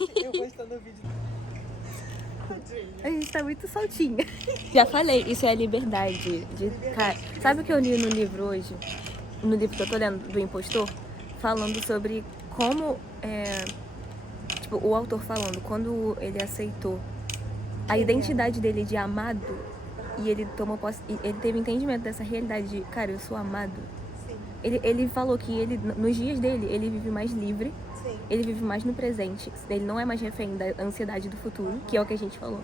Eu postando o vídeo. A gente tá muito soltinha. Já falei, isso é a liberdade. Cara, sabe o que eu li no livro hoje? No livro que eu tô lendo, do Impostor? Falando sobre como, tipo, o autor falando, quando ele aceitou a identidade dele de amado, e ele tomou posse, e ele teve entendimento dessa realidade de, cara, eu sou amado. Sim. Ele falou que ele, nos dias dele, ele vive mais livre. Sim. Ele vive mais no presente. Ele não é mais refém da ansiedade do futuro, que é o que a gente falou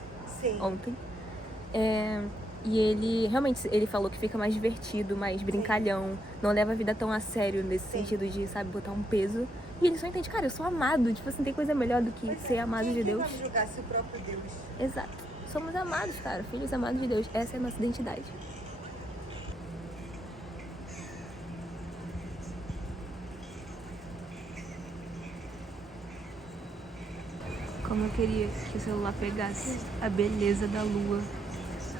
ontem. E ele realmente, ele falou que fica mais divertido, mais brincalhão, não leva a vida tão a sério nesse sentido de, sabe, botar um peso. E ele só entende, cara, eu sou amado, tipo assim, tem coisa melhor do que ser amado de Deus. Quem vai julgar se o próprio Deus? Exato. Somos amados, cara, filhos amados de Deus. Essa é a nossa identidade. Como eu queria que o celular pegasse a beleza da lua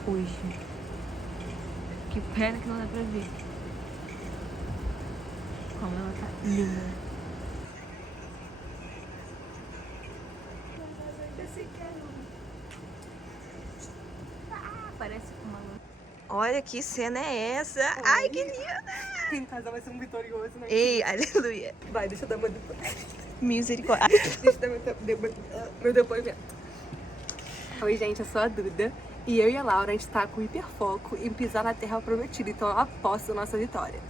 hoje. Que pena que não dá pra ver. Como ela tá linda. Parece uma lua. Olha que cena é essa? Ai, que linda! Quem casar vai ser um vitorioso, né? Ei, aleluia. Vai, deixa eu dar Misericórdia. deixa eu dar meu depoimento. Oi, gente, eu sou a Duda. E eu e a Laura, a gente tá com hiperfoco em pisar na terra prometida. Então eu aposto na nossa vitória.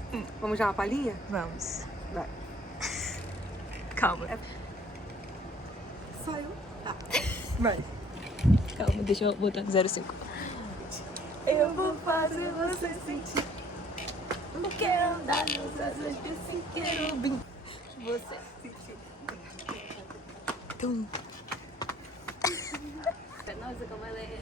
Vamos dar uma palhinha? Vamos. Vai. Calma. Só eu? Tá. Vai. Calma, deixa eu botar no 05. Eu vou fazer você sentir. Não quero andar nos asas desse querubim. Você sentir. Tum. Nossa, como ela é.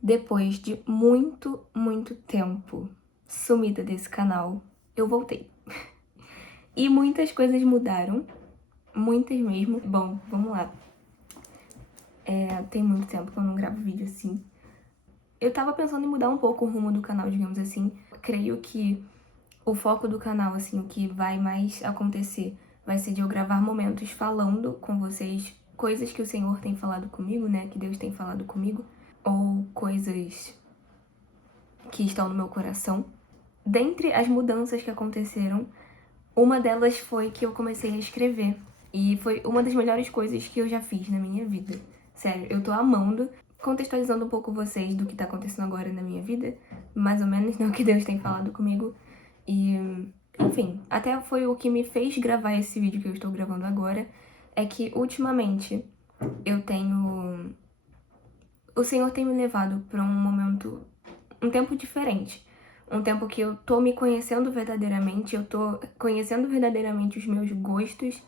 Depois de muito tempo sumida desse canal, eu voltei. E muitas coisas mudaram, muitas mesmo. Bom, vamos lá. Tem muito tempo que eu não gravo vídeo assim. Eu tava pensando em mudar um pouco o rumo do canal, digamos assim. Creio que o foco do canal, assim, o que vai mais acontecer vai ser de eu gravar momentos falando com vocês coisas que o Senhor tem falado comigo, né? Que Deus tem falado comigo. Ou coisas que estão no meu coração. Dentre as mudanças que aconteceram, uma delas foi que eu comecei a escrever. E foi uma das melhores coisas que eu já fiz na minha vida. Sério, eu tô amando. Contextualizando um pouco vocês do que tá acontecendo agora na minha vida, mais ou menos, né, o que Deus tem falado comigo. E, enfim, até foi o que me fez gravar esse vídeo que eu estou gravando agora, é que ultimamente eu tenho... O Senhor tem me levado pra um momento, um tempo diferente. Um tempo que eu tô me conhecendo verdadeiramente, eu tô conhecendo verdadeiramente os meus gostos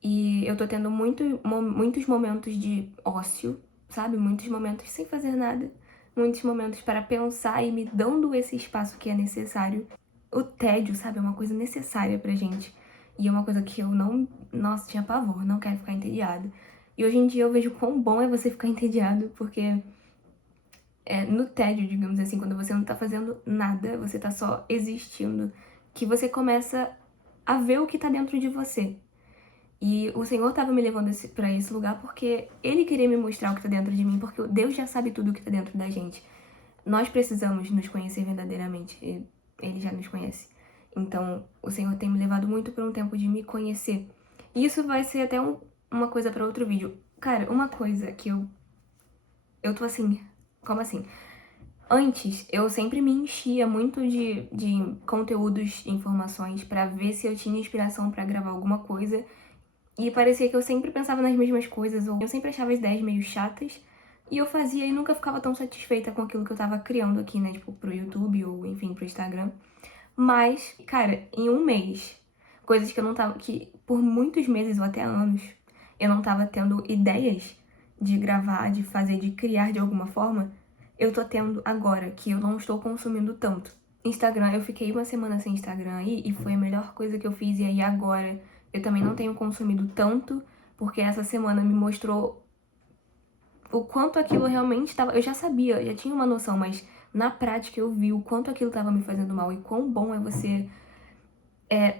e eu tô tendo muitos momentos de ócio, sabe? Muitos momentos sem fazer nada, muitos momentos para pensar e me dando esse espaço que é necessário. O tédio, sabe? É uma coisa necessária pra gente. E é uma coisa que eu não... Nossa, tinha pavor, não quero ficar entediado. E hoje em dia eu vejo quão bom é você ficar entediado, porque... no tédio, digamos assim, quando você não tá fazendo nada, você tá só existindo, que você começa a ver o que tá dentro de você. E o Senhor tava me levando pra esse lugar porque Ele queria me mostrar o que tá dentro de mim, porque Deus já sabe tudo o que tá dentro da gente. Nós precisamos nos conhecer verdadeiramente, e Ele já nos conhece. Então, o Senhor tem me levado muito por um tempo de me conhecer. E isso vai ser até uma coisa pra outro vídeo. Cara, uma coisa que eu tô assim... Como assim? Antes, eu sempre me enchia muito de conteúdos, informações, pra ver se eu tinha inspiração pra gravar alguma coisa. E parecia que eu sempre pensava nas mesmas coisas, ou eu sempre achava as ideias meio chatas, E eu fazia e nunca ficava tão satisfeita com aquilo que eu tava criando aqui, né? Tipo, pro YouTube ou, enfim, pro Instagram. Mas, cara, em um mês, coisas que eu não tava... Que por muitos meses ou até anos, eu não tava tendo ideias de gravar, de fazer, de criar de alguma forma, eu tô tendo agora, que eu não estou consumindo tanto. Instagram, eu fiquei uma semana sem Instagram aí e foi a melhor coisa que eu fiz. E aí agora eu também não tenho consumido tanto, porque essa semana me mostrou o quanto aquilo realmente estava... Eu já sabia, já tinha uma noção, mas na prática eu vi o quanto aquilo estava me fazendo mal e quão bom é você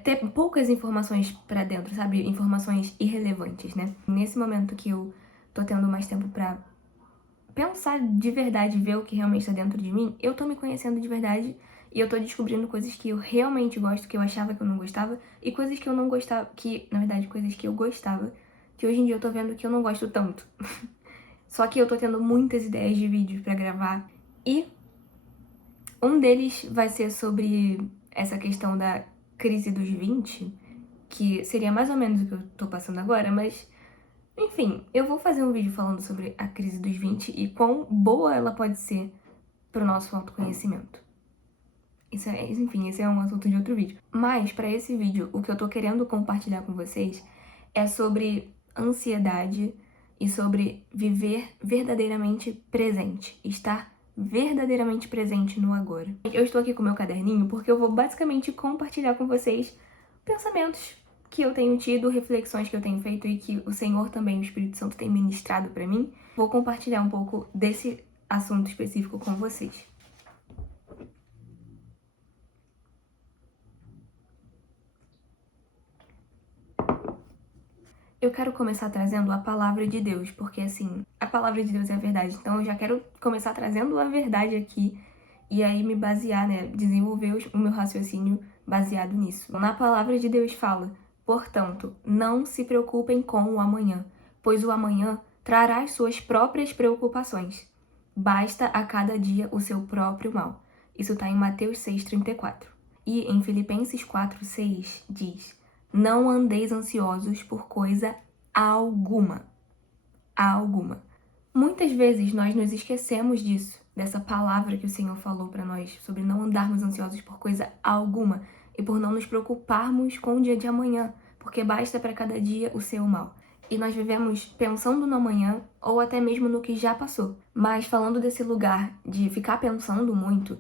ter poucas informações pra dentro, sabe? Informações irrelevantes, né? Nesse momento que eu tô tendo mais tempo pra pensar de verdade, ver o que realmente tá dentro de mim, eu tô me conhecendo de verdade e eu tô descobrindo coisas que eu realmente gosto, que eu achava que eu não gostava, e coisas que eu não gostava, que, na verdade, coisas que eu gostava, que hoje em dia eu tô vendo que eu não gosto tanto. Só que eu tô tendo muitas ideias de vídeos pra gravar e um deles vai ser sobre essa questão da crise dos 20, que seria mais ou menos o que eu tô passando agora, mas enfim, eu vou fazer um vídeo falando sobre a crise dos 20 e quão boa ela pode ser pro nosso autoconhecimento. Enfim, esse é um assunto de outro vídeo. Mas, pra esse vídeo, o que eu tô querendo compartilhar com vocês é sobre ansiedade e sobre viver verdadeiramente presente, estar verdadeiramente presente no agora. Eu estou aqui com meu caderninho porque eu vou basicamente compartilhar com vocês pensamentos que eu tenho tido, reflexões que eu tenho feito e que o Senhor também, o Espírito Santo, tem ministrado pra mim. Vou compartilhar um pouco desse assunto específico com vocês. Eu quero começar trazendo a palavra de Deus, porque assim, a palavra de Deus é a verdade. Então eu já quero começar trazendo a verdade aqui e aí me basear, né, desenvolver o meu raciocínio baseado nisso. Na palavra de Deus fala: portanto, não se preocupem com o amanhã, pois o amanhã trará as suas próprias preocupações. Basta a cada dia o seu próprio mal. Isso está em Mateus 6,34. E em Filipenses 4,6 diz: não andeis ansiosos por coisa alguma. Alguma. Muitas vezes nós nos esquecemos disso, dessa palavra que o Senhor falou para nós, sobre não andarmos ansiosos por coisa alguma e por não nos preocuparmos com o dia de amanhã, porque basta para cada dia o seu mal. E nós vivemos pensando no amanhã ou até mesmo no que já passou. Mas falando desse lugar de ficar pensando muito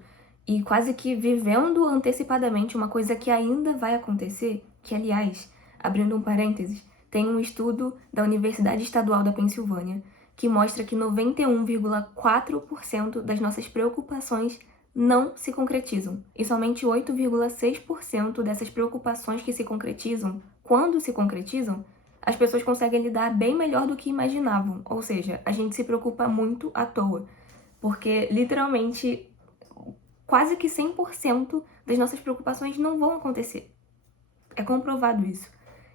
e quase que vivendo antecipadamente uma coisa que ainda vai acontecer, que, aliás, abrindo um parênteses, tem um estudo da Universidade Estadual da Pensilvânia que mostra que 91,4% das nossas preocupações não se concretizam. E somente 8,6% dessas preocupações que se concretizam, quando se concretizam, as pessoas conseguem lidar bem melhor do que imaginavam. Ou seja, a gente se preocupa muito à toa. Porque, literalmente, quase que 100% das nossas preocupações não vão acontecer. É comprovado isso.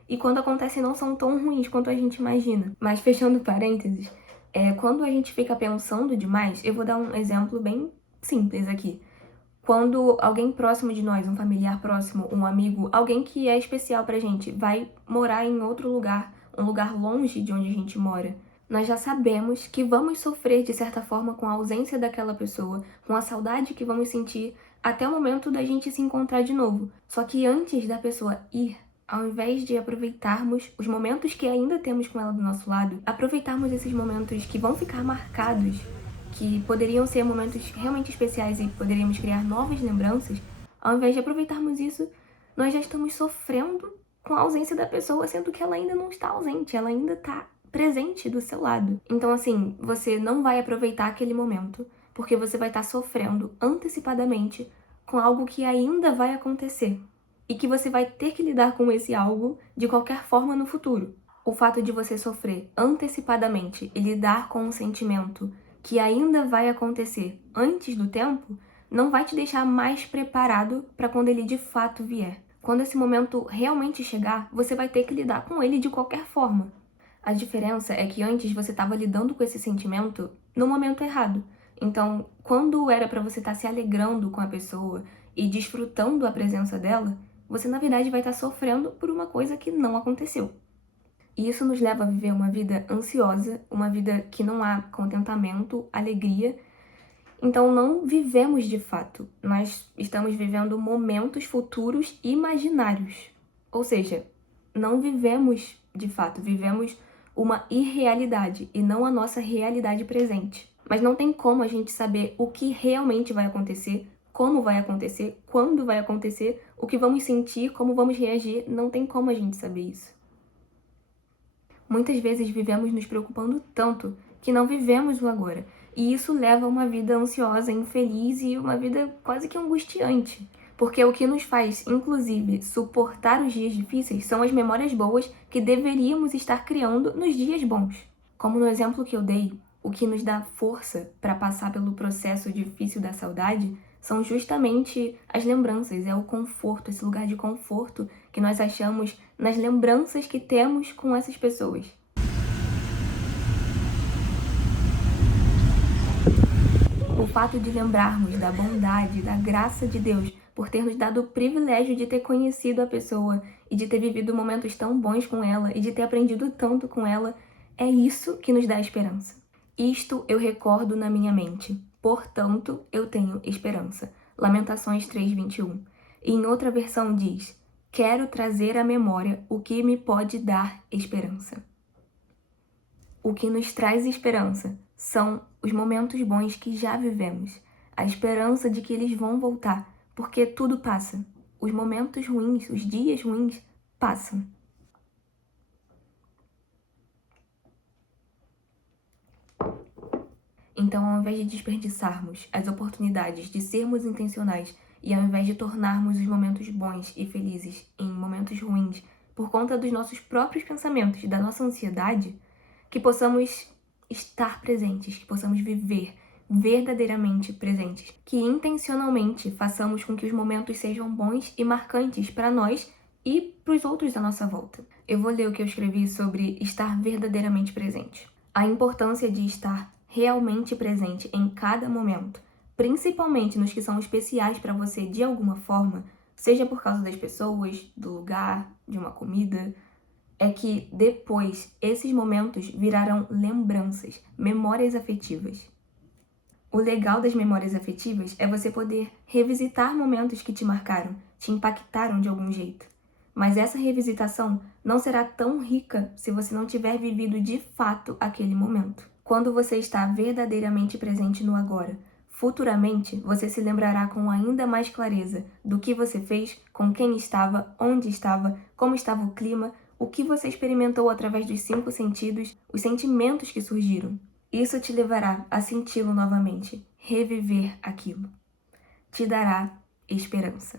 E quando acontece não são tão ruins quanto a gente imagina. Mas fechando parênteses, quando a gente fica pensando demais, eu vou dar um exemplo bem simples aqui. Quando alguém próximo de nós, um familiar próximo, um amigo, alguém que é especial pra gente, vai morar em outro lugar, um lugar longe de onde a gente mora, nós já sabemos que vamos sofrer de certa forma com a ausência daquela pessoa, com a saudade que vamos sentir até o momento da gente se encontrar de novo. Só que antes da pessoa ir, ao invés de aproveitarmos os momentos que ainda temos com ela do nosso lado, aproveitarmos esses momentos que vão ficar marcados, que poderiam ser momentos realmente especiais e poderíamos criar novas lembranças, ao invés de aproveitarmos isso, nós já estamos sofrendo com a ausência da pessoa, sendo que ela ainda não está ausente, ela ainda está presente do seu lado. Então, assim, você não vai aproveitar aquele momento, porque você vai estar sofrendo antecipadamente com algo que ainda vai acontecer e que você vai ter que lidar com esse algo de qualquer forma no futuro. O fato de você sofrer antecipadamente e lidar com um sentimento que ainda vai acontecer antes do tempo não vai te deixar mais preparado para quando ele de fato vier. Quando esse momento realmente chegar, você vai ter que lidar com ele de qualquer forma. A diferença é que antes você estava lidando com esse sentimento no momento errado. Então, quando era para você estar se alegrando com a pessoa e desfrutando a presença dela, você na verdade vai estar sofrendo por uma coisa que não aconteceu. E isso nos leva a viver uma vida ansiosa, uma vida que não há contentamento, alegria. Então não vivemos de fato, nós estamos vivendo momentos futuros imaginários. Ou seja, não vivemos de fato, vivemos uma irrealidade e não a nossa realidade presente. Mas não tem como a gente saber o que realmente vai acontecer, como vai acontecer, quando vai acontecer, o que vamos sentir, como vamos reagir, não tem como a gente saber isso. Muitas vezes vivemos nos preocupando tanto que não vivemos o agora. E isso leva a uma vida ansiosa, infeliz e uma vida quase que angustiante. Porque o que nos faz, inclusive, suportar os dias difíceis são as memórias boas que deveríamos estar criando nos dias bons. Como no exemplo que eu dei, o que nos dá força para passar pelo processo difícil da saudade são justamente as lembranças, é o conforto, esse lugar de conforto que nós achamos nas lembranças que temos com essas pessoas. O fato de lembrarmos da bondade, da graça de Deus por ter nos dado o privilégio de ter conhecido a pessoa e de ter vivido momentos tão bons com ela e de ter aprendido tanto com ela, é isso que nos dá esperança. Isto eu recordo na minha mente, portanto eu tenho esperança. Lamentações 3:21. E em outra versão diz: quero trazer à memória o que me pode dar esperança. O que nos traz esperança são os momentos bons que já vivemos, a esperança de que eles vão voltar, porque tudo passa. Os momentos ruins, os dias ruins passam. Então, ao invés de desperdiçarmos as oportunidades de sermos intencionais e ao invés de tornarmos os momentos bons e felizes em momentos ruins por conta dos nossos próprios pensamentos, da nossa ansiedade, que possamos estar presentes, que possamos viver verdadeiramente presentes, que intencionalmente façamos com que os momentos sejam bons e marcantes para nós e para os outros à nossa volta. Eu vou ler o que eu escrevi sobre estar verdadeiramente presente. A importância de estar realmente presente em cada momento, principalmente nos que são especiais para você de alguma forma, seja por causa das pessoas, do lugar, de uma comida, é que depois esses momentos virarão lembranças, memórias afetivas. O legal das memórias afetivas é você poder revisitar momentos que te marcaram, te impactaram de algum jeito. Mas essa revisitação não será tão rica se você não tiver vivido de fato aquele momento. Quando você está verdadeiramente presente no agora, futuramente você se lembrará com ainda mais clareza do que você fez, com quem estava, onde estava, como estava o clima, o que você experimentou através dos 5 sentidos, os sentimentos que surgiram. Isso te levará a senti-lo novamente, reviver aquilo. Te dará esperança.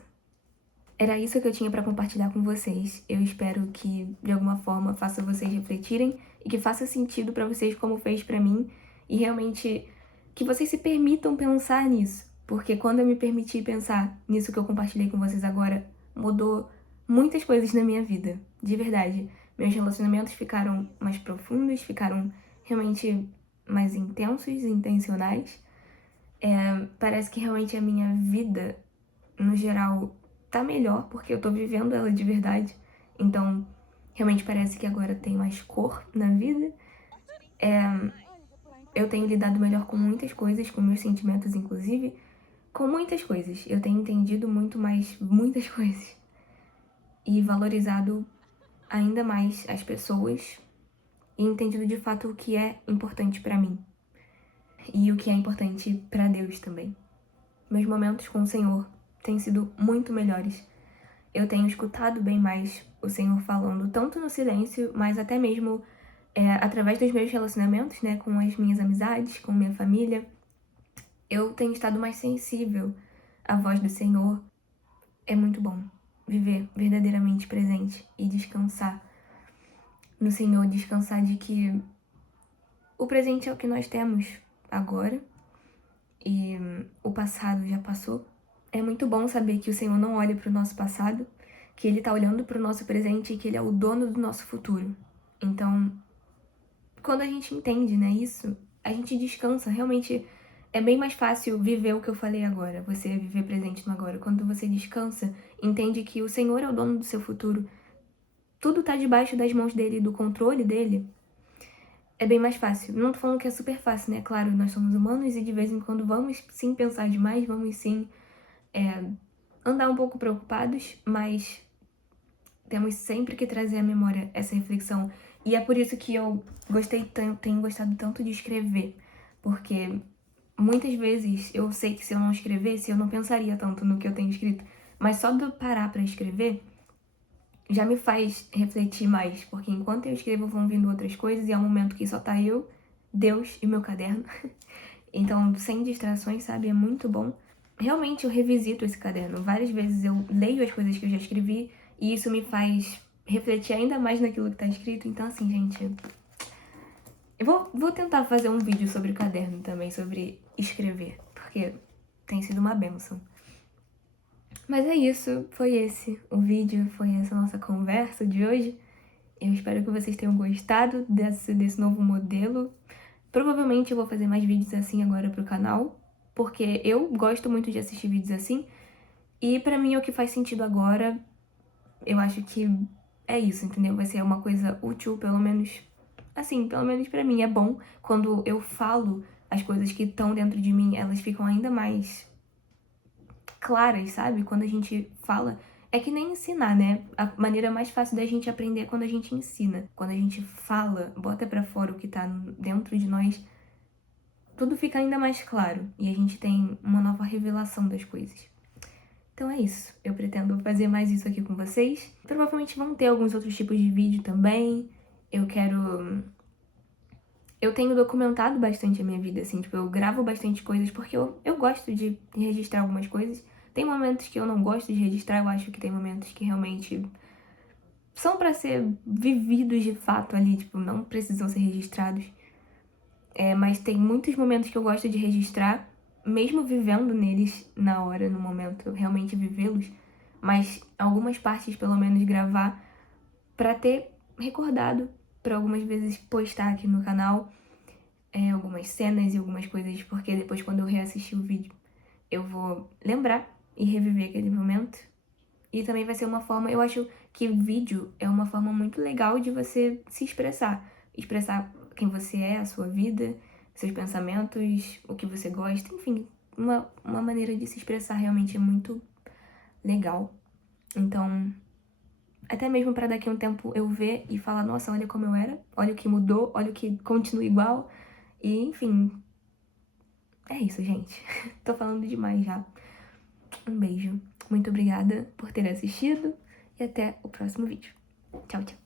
Era isso que eu tinha para compartilhar com vocês. Eu espero que, de alguma forma, faça vocês refletirem e que faça sentido para vocês como fez para mim e realmente que vocês se permitam pensar nisso. Porque quando eu me permiti pensar nisso que eu compartilhei com vocês agora, mudou muitas coisas na minha vida, de verdade. Meus relacionamentos ficaram mais profundos, ficaram realmente mais intensos e intencionais. Parece que realmente a minha vida, no geral, tá melhor, porque eu tô vivendo ela de verdade. Então, realmente parece que agora tem mais cor na vida. Eu tenho lidado melhor com muitas coisas, com meus sentimentos, inclusive. Com muitas coisas. Eu tenho entendido muito mais muitas coisas. E valorizado ainda mais as pessoas. E entendido de fato o que é importante pra mim. E o que é importante pra Deus também. Meus momentos com o Senhor têm sido muito melhores. Eu tenho escutado bem mais o Senhor falando, tanto no silêncio, mas até mesmo através dos meus relacionamentos, né, com as minhas amizades, com minha família. Eu tenho estado mais sensível à voz do Senhor. É muito bom viver verdadeiramente presente e descansar no Senhor, descansar de que o presente é o que nós temos agora e o passado já passou. É muito bom saber que o Senhor não olha para o nosso passado, que Ele está olhando para o nosso presente e que Ele é o dono do nosso futuro. Então, quando a gente entende, né, isso, a gente descansa. Realmente é bem mais fácil viver o que eu falei agora, você viver presente no agora. Quando você descansa, entende que o Senhor é o dono do seu futuro. tudo tá debaixo das mãos dele, do controle dele, é bem mais fácil. Não tô falando que é super fácil, né? Claro, nós somos humanos e de vez em quando vamos sim pensar demais, vamos sim andar um pouco preocupados, mas temos sempre que trazer à memória essa reflexão. E é por isso que eu tenho gostado tanto de escrever, porque muitas vezes eu sei que se eu não escrevesse, eu não pensaria tanto no que eu tenho escrito, mas só de eu parar pra escrever já me faz refletir mais, porque enquanto eu escrevo vão vindo outras coisas e é um momento que só tá eu, Deus e meu caderno. Então, sem distrações, sabe? É muito bom. Realmente eu revisito esse caderno. Várias vezes eu leio as coisas que eu já escrevi e isso me faz refletir ainda mais naquilo que tá escrito. Então, assim, gente, eu vou tentar fazer um vídeo sobre o caderno também, sobre escrever, porque tem sido uma bênção. Mas é isso, foi esse o vídeo, foi essa nossa conversa de hoje. Eu espero que vocês tenham gostado desse novo modelo. Provavelmente eu vou fazer mais vídeos assim agora pro canal, porque eu gosto muito de assistir vídeos assim, e pra mim é o que faz sentido agora. Eu acho que é isso, entendeu? Vai ser uma coisa útil, pelo menos, assim, pelo menos pra mim. É bom quando eu falo as coisas que estão dentro de mim, elas ficam ainda mais claras, sabe? Quando a gente fala, é que nem ensinar, né? A maneira mais fácil da gente aprender é quando a gente ensina. Quando a gente fala, bota pra fora o que tá dentro de nós, tudo fica ainda mais claro e a gente tem uma nova revelação das coisas. Então é isso, eu pretendo fazer mais isso aqui com vocês. Provavelmente vão ter alguns outros tipos de vídeo também. Eu tenho documentado bastante a minha vida, assim, tipo, eu gravo bastante coisas porque eu gosto de registrar algumas coisas. Tem momentos que eu não gosto de registrar, eu acho que tem momentos que realmente são pra ser vividos de fato ali, tipo, não precisam ser registrados. Mas tem muitos momentos que eu gosto de registrar, mesmo vivendo neles na hora, no momento, realmente vivê-los, mas algumas partes pelo menos gravar pra ter recordado, pra algumas vezes postar aqui no canal, algumas cenas e algumas coisas, porque depois quando eu reassistir o vídeo eu vou lembrar e reviver aquele momento. E também vai ser uma forma, eu acho que vídeo é uma forma muito legal de você se expressar quem você é, a sua vida, seus pensamentos, o que você gosta, enfim, uma maneira de se expressar realmente é muito legal. Então, até mesmo pra daqui a um tempo eu ver e falar, nossa, olha como eu era, olha o que mudou, olha o que continua igual, e enfim, é isso, gente. Tô falando demais já. Um beijo, muito obrigada por ter assistido e até o próximo vídeo. Tchau, tchau.